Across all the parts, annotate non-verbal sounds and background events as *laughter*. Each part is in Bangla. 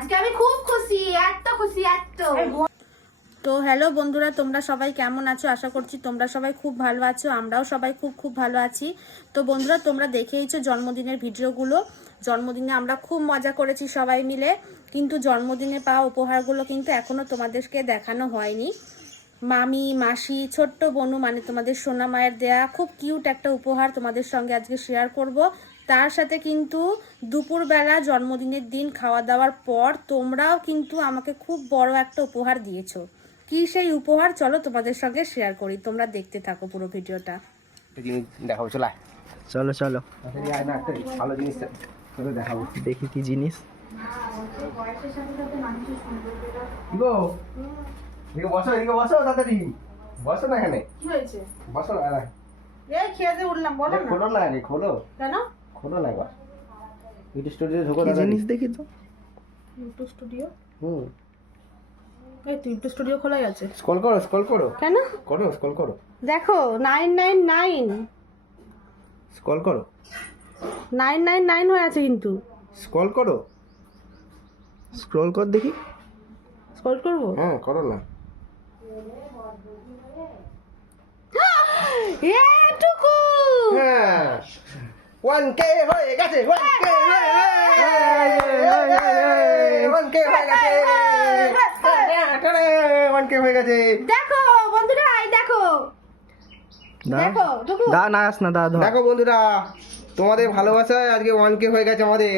আজকে আমি খুব খুশি, এত খুশি, এত। তো হ্যালো বন্ধুরা, তোমরা সবাই কেমন আছো? আশা করছি তোমরা সবাই খুব ভালো আছো, আমরাও সবাই খুব খুব ভালো আছি। তো বন্ধুরা, তোমরা দেখেইছো জন্মদিনের ভিডিওগুলো। জন্মদিনে আমরা খুব মজা করেছি সবাই মিলে, কিন্তু জন্মদিনে পাওয়া উপহারগুলো কিন্তু এখনও তোমাদেরকে দেখানো হয়নি। মামি, মাসি, ছোট্ট বনু মানে তোমাদের সোনা মায়ের দেয়া, খুব কিউট একটা উপহার তোমাদের সঙ্গে আজকে শেয়ার করব। তার সাথে কিন্তু দুপুরবেলা জন্মদিনের দিন খাওয়া দাওয়ার পর তোমরাও কিন্তু আমাকে খুব বড় একটা উপহার দিয়েছ। কি সেই উপহার? চলো তোমাদের সঙ্গে শেয়ার করি। তোমরা দেখতে থাকো পুরো ভিডিওটা। দেখাবো চলে। চলো চলো। না ভালো জিনিস দেখাবো দেখি কি জিনিস। গো এদিকে বসো এদিকে বসো তাড়াতাড়ি। বসো না এখানে। কি হয়েছে? বসো না এই খেয়ে উঠলাম বলো খোলো না রে খোলো। কেন? খোলো না একবার? ইউটিউব স্টুডিও ঢোকো কি জিনিস দেখি তো? ইউটিউব স্টুডিও হুম। এই তো ইউটিউব স্টুডিও খোলাই আছে। স্ক্রল করো স্ক্রল করো। কেন? করো স্ক্রল করো। দেখো নাইন নাইন নাইন স্ক্রল করো। নাইন নাইন নাইন হয়ে আছে কিন্তু। স্ক্রল করো। স্ক্রল কর দেখি। স্ক্রল করব? হ্যাঁ করো না। *gasps* হ্যাঁ ওয়ান কে হয়ে গেছে ওয়ান কে ওয়ান কে হয়ে গেছে ওয়ান কে হয়ে গেছে দেখো বন্ধুরা এই দেখো। দেখো দা না আস না দা দেখো বন্ধুরা তোমাদের ভালোবাসায় আজকে ওয়ান কে হয়ে গেছে আমাদের।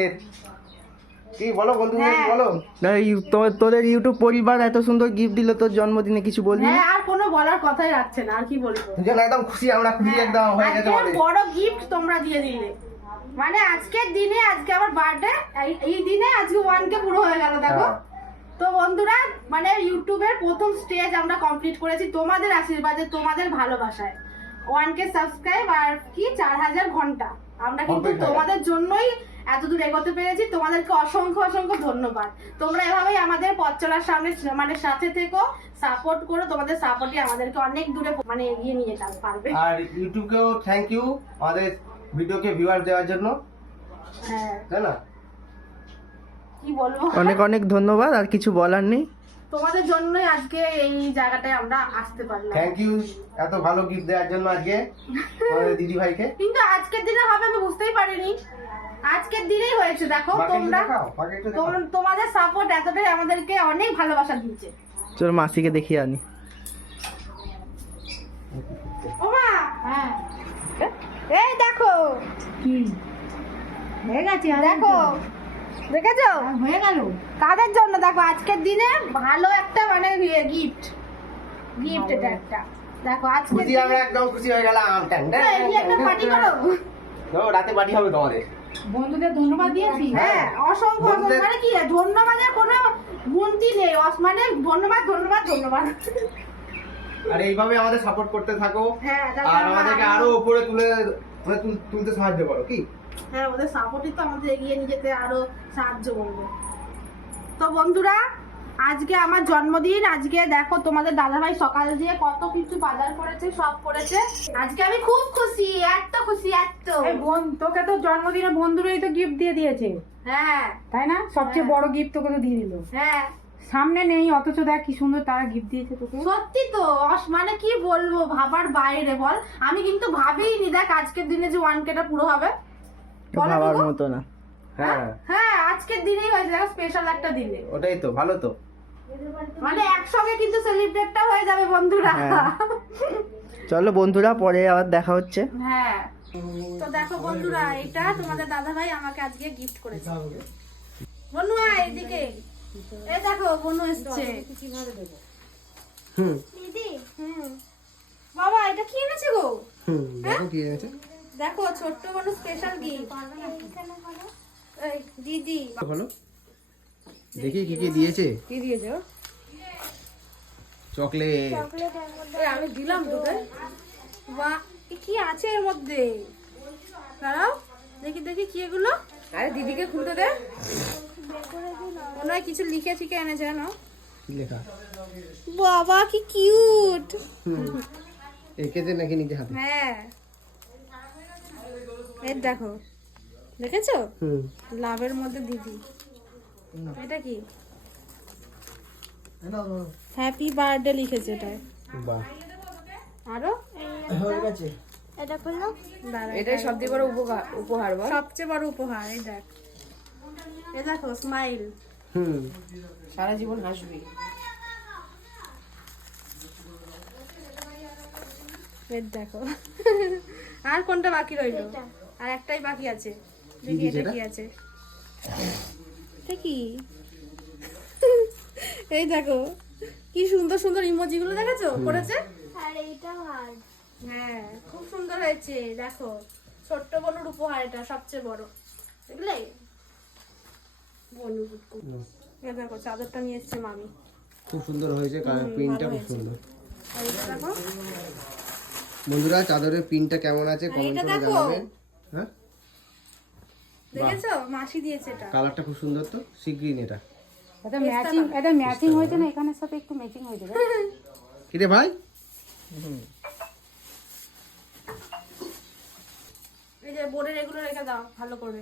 কি বলো বন্ধু হ্যাঁ। বলো? না, তোদের ইউটিউব পরিবার এত সুন্দর গিফট দিল তোর জন্মদিনে কিছু বলবি? হ্যাঁ আর কোনো বলার কথাই রাখছে না আর কি বলব? দুজন একদম খুশি আমরা খুশি একদম হয়ে গেছে আজকে বড় গিফট তোমরা দিয়ে দিলে। মানে আজকের দিনে আজকে আমার বার্থডে এই দিনে আজকে ওয়ান কে পুরো হয়ে গেল দেখো। হ্যাঁ। তো বন্ধুরা মানে ইউটিউবের প্রথম স্টেজ আমরা কমপ্লিট করেছি তোমাদের আশীর্বাদে তোমাদের ভালোবাসায়। ওয়ান কে সাবস্ক্রাইব আর কি চার হাজার ঘণ্টা। আমরা কিন্তু। তোমাদের জন্যই এতদূর এগোতে পেরেছি। তোমাদেরকে অসংখ্য অসংখ্য ধন্যবাদ। তোমরা এভাবেই আমাদের পথ চলার সামনে মানে সাথে থেকো সাপোর্ট করো তোমাদের সাপোর্টই আমাদেরকে অনেক দূরে মানে এগিয়ে নিয়ে যেতে পারবে। আর ইউটিউবকেও থ্যাংক ইউ আমাদের ভিডিওকে ভিউয়ার দেওয়ার জন্য। হ্যাঁ। তাই না? কি বলব? অনেক অনেক ধন্যবাদ আর কিছু বলার নেই। তোমাদের জন্যই আজকে এই জায়গাটায় আমরা আসতে পারলাম। থ্যাংক ইউ এত ভালো গিফট দেওয়ার জন্য আজকে। আমাদের দিদি ভাইকে কিন্তু আজকের দিনে হবে আমি বুঝতেই পারিনি। আজকের দিনেই হয়েছে দেখো তোমরা তোমাদের সাপোর্ট এতটাই আমাদেরকে অনেক ভালোবাসা দিয়েছে। চল মাসিকে দেখিয়ে আনি। ওমা! হ্যাঁ। এই দেখো। কি? হয়ে গেছে দেখো। দেখেছ? হয়ে গেল। কাদের জন্য? দেখো আজকের দিনে ভালো একটা মানে গিফট গিফট এটা একটা। দেখো আজকের খুশি আমরা একদম খুশি হয়ে গেলাম। টান টান এই একটা পার্টি করো। তো রাতে পার্টি হবে তোমাদের। বন্ধুদের ধন্যবাদ দিয়েছি। হ্যাঁ অসংখ্য মানে কি ধন্যবাদের কোনো গুনতি নেই মানে ধন্যবাদ ধন্যবাদ ধন্যবাদ। আর এইভাবে আমাদের সাপোর্ট করতে থাকো। হ্যাঁ আর আমাদেরকে আরও উপরে তুলে মানে তুলতে সাহায্য করো কি? হ্যাঁ ওদের সাপোর্টই তো আমাদের এগিয়ে নিয়ে যেতে আরও সাহায্য করবে। তো বন্ধুরা আজকে আমার জন্মদিন আজকে দেখো তোমাদের দাদাভাই সকাল দিয়ে কত কিছু বাজার করেছে সব করেছে। আজকে আমি খুব খুশি এত খুশি এত। বোন তোকে তো জন্মদিনে বন্ধুরাই তো গিফট দিয়ে দিয়েছে। হ্যাঁ। তাই না? সবচেয়ে হ্যাঁ। বড় গিফট তোকে তো দিয়ে দিল। হ্যাঁ। সামনে নেই অথচ দেখ কি সুন্দর তারা গিফট দিয়েছে তোকে। সত্যি তো অস- মানে কি বলব ভাবার বাইরে বল। আমি কিন্তু ভাবিনি দেখ আজকের দিনে যে ওয়ান কেটা পুরো হবে। বলো ভাবার মতো না। হ্যাঁ। হ্যাঁ আজকের দিনেই হয়েছে দেখো স্পেশাল একটা দিনে। ওটাই তো ভালো তো। মানে একসঙ্গে কিন্তু সেলিব্রেটটা হয়ে যাবে বন্ধুরা। হ্যাঁ। চলো বন্ধুরা পরে আবার দেখা হচ্ছে। হ্যাঁ। তো দেখো বন্ধুরা এটা তোমাদের দাদা ভাই আমাকে আজকে গিফট করেছে। বনু আয় এদিকে। এই দেখো বনু এসছে। হুম। দিদি? হুম। বাবা এটা কি এনেছে গো? হুম দেখো কি হয়েছে দেখো ছোট্ট বনু স্পেশাল গিফট দিদি। হলো দেখি কি কি দিয়েছে। কি দিয়েছে চকলেট। আমি দিলাম তোকে। বাহ কি আছে এর মধ্যে? দাঁড়াও দেখি দেখি কি এগুলো। আরে দিদিকে খুলতে দে। মনে হয় কিছু লিখে ঠিকে এনেছে জানো? কি লেখা? বাবা কি কিউট। এঁকেছে নাকি নিজে হাতে? হ্যাঁ। এই দেখো। দেখেছ? লাভের মধ্যে দিদি। এটা কি? হ্যাপি বার্থডে লিখেছে এটায় বাহ। আরও? এটা দাঁড়া, এটাই সবথেকে বড় উপহার বল। সবচেয়ে বড় উপহার এই দেখ। এ দেখো স্মাইল হুম। সারা জীবন হাসবি। এর দেখো। আর কোনটা বাকি রইল? আর একটাই বাকি আছে। দেখি এটা এটা? কি আছে। কি? এই দেখো কি সুন্দর সুন্দর ইমোজি গুলো দেখেছ করেছে আর এইটা হার্ড হ্যাঁ খুব সুন্দর হয়েছে দেখো। ছোট্ট বনুর উপহার এটা সবচেয়ে বড়। দেখলে? বনু দেখো চাদরটা নিয়ে এসছে মামি। খুব সুন্দর হয়েছে প্রিন্টটা খুব সুন্দর। দেখো? বন্ধুরা চাদরের প্রিন্টটা কেমন আছে? কমেন্ট করে জানাবেন। হ্যাঁ? দেখেছ? মাসি দিয়েছে এটা। কালারটা খুব সুন্দর তো সি গ্রিন এটা। এটা ম্যাচিং এটা ম্যাচিং হয়েছে না? এখানের সাথে একটু ম্যাচিং হয়েছে রে। ভাই? এই যে বোর্ডের এগুলো রেখে দাও ভালো করে